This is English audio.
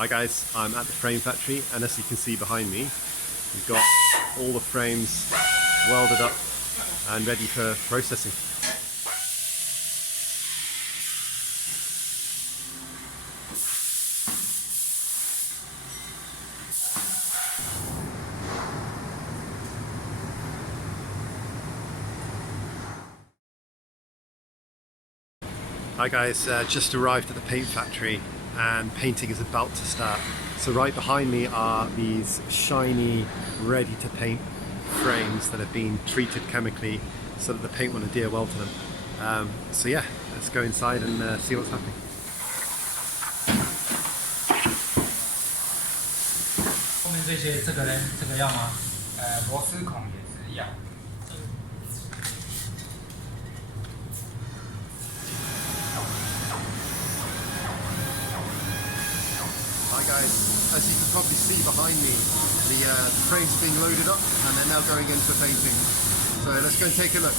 Hi guys, I'm at the frame factory, and as you can see behind me, we've got all the frames welded up and ready for processing. Hi guys, just arrived at the paint factory and painting is about to start. So right behind me are these shiny, ready to paint frames that have been treated chemically so that the paint will adhere well to them. So yeah, let's go inside and see what's happening. 后面这个要吗？螺丝孔也是要。Hi guys, as you can probably see behind me, the frame's being loaded up and they're now going into painting. So let's go and take a look.